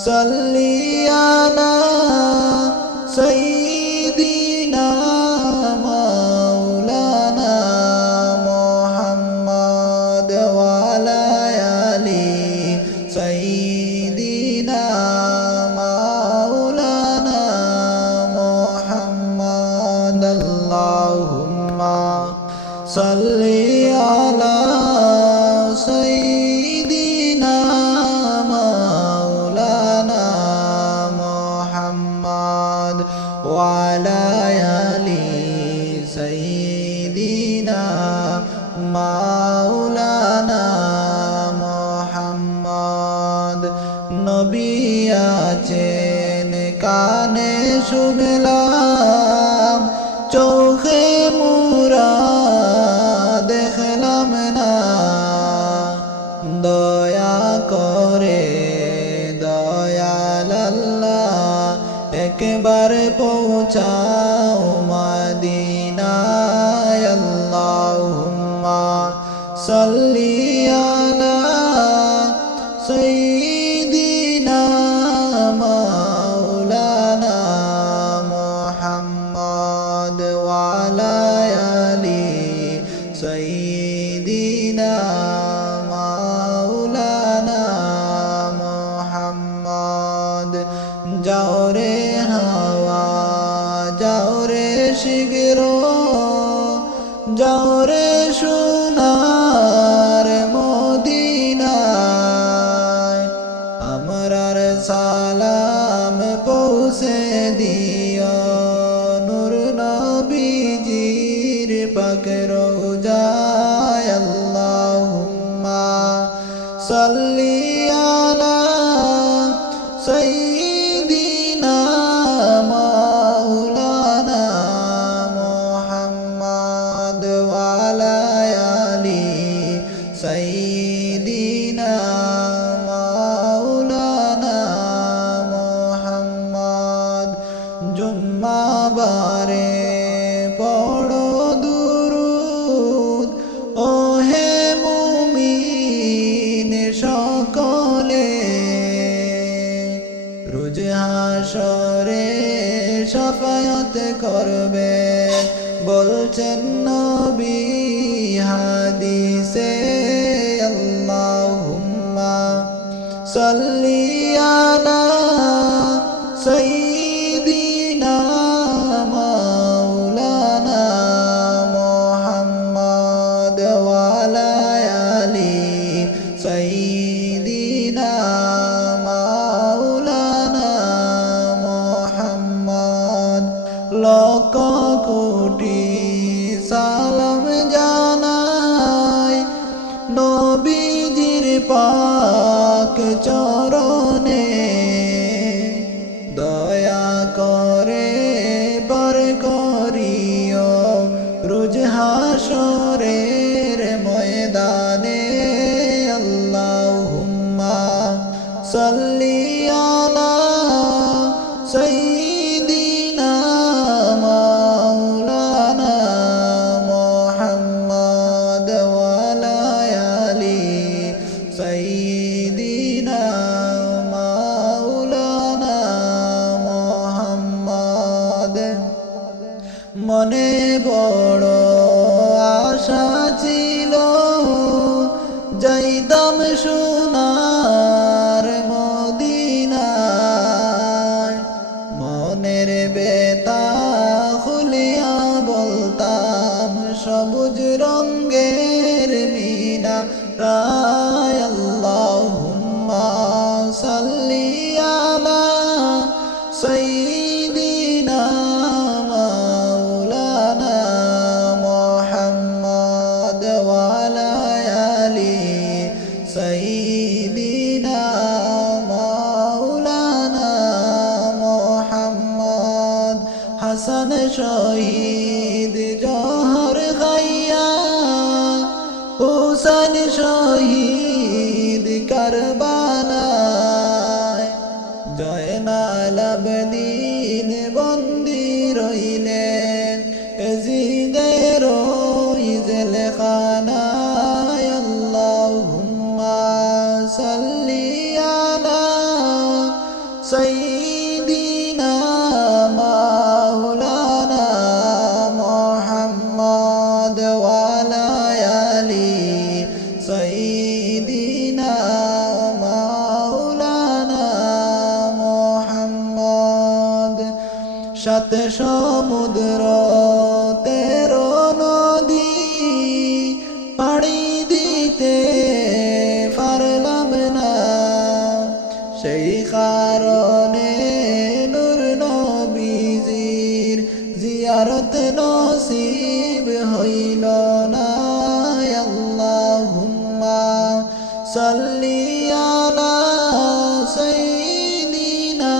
সাল্লি আলা সাইয়্যিদিনা মাওলানা মুহাম্মদ ওয়া আলা আলি সাইয়্যিদিনা মাওলানা মুহাম্মদ আল্লাহুম্মা সাল্লি আলা সাইয়্যিদিনা মাওলানা মুহাম্মদ ওয়া আলা আলি সাইয়্যিদিনা মাওলানা মুহাম্মদ নবী আছেন কানে শুনলাম চোখে মুরা দেখলাম না দয়া করে দয়াল আল্লাহ একবার পৌঁছাও মদিনায় আল্লাহুম্মা সাল্লি আলা সাইয়্যিদিনা মাওলানা মুহাম্মদ ওয়া আলা আলি সাইয়্যিদিনা মাওলানা মুহাম্মদ যাও রে হাওয়া যাও রে শিগগির যাও রে সোনার মদিনায় আমরার সালাম পৌঁছে দিও নূর নবীজির পাক রওজায় আল্লাহুম্মা সাল্লি আলা সাইয়্যিদিনা মাওলানা মুহাম্মদ ওয়া আলা আলি সাইয়্যিদিনা মাওলানা মুহাম্মদ জুম্মাবারে পড়ো দুরূদ ও হে মুমিন সকলে রোজ হাসরে শাফায়াত করবে বলছেন নবী হাদিসে আল্লাহুম্মা সাল্লি আলা সাইয়্যিদিনা মাওলানা মুহাম্মদ ওয়া আলা আলি সাইয়্যিদিনা মাওলানা মুহাম্মদ লক্ষ কোটি সালাম জানাই নবীজির পাক চরণে দয়া করে বার করিও রোজ হাসরের ময়দানে আল্লাহুম্মা সাল্লি আলা সাইয়্যিদিনা মাওলানা মুহাম্মদ ওয়া আলা আলি সাইয়্যিদিনা মাওলানা মুহাম্মদ মনে বড় আশা ছিল যাইতাম সোনার মদিনায় মনের বেতা খুলিয়া বলতাম সবুজ রঙ্গের মিনারায় আল্লাহুম্মা সাল্লি আলা সাইয়্যিদিনা মাওলানা মুহাম্মদ ওয়া আলা আলি সাইয়্যিদিনা মাওলানা মুহাম্মদ হাসান শহীদ জহর খাইয়া হুসাইন শহীদ কারবালায় জয়নাল আবেদীন বন্দী রইলেন এজিদের জেলখানায় আল্লাহুম্মা সাল্লি আলা سيدنا مولانا محمد وعلى آل سيدنا مولانا محمد সাত সমুদ্র তেরো নদী পাড়ি দিতে পারলাম না সেই কারণে নূর নবীজির জিয়ারত নসিব হইল না আল্লাহুম্মা সাল্লি আলা সাইয়্যিদিনা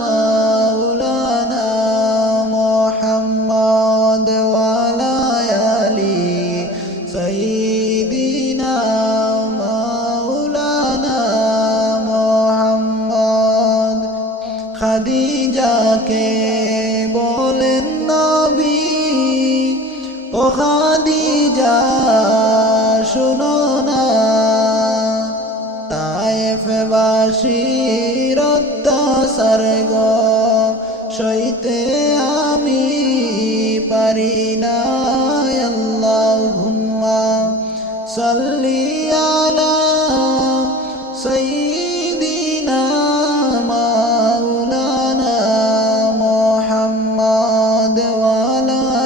মাওলানা মুহাম্মদ ওয়া আলা আলি সাইয়্যিদিনা খাদিজাকে বলেন নবী ও খাদিজা শুনো না তায়েফবাসীর অত্যাচার গো সইতে আমি পারি না আল্লাহুম্মা সাল্লি আলা সাইয়্যিদিনা مولانا محمد وعلى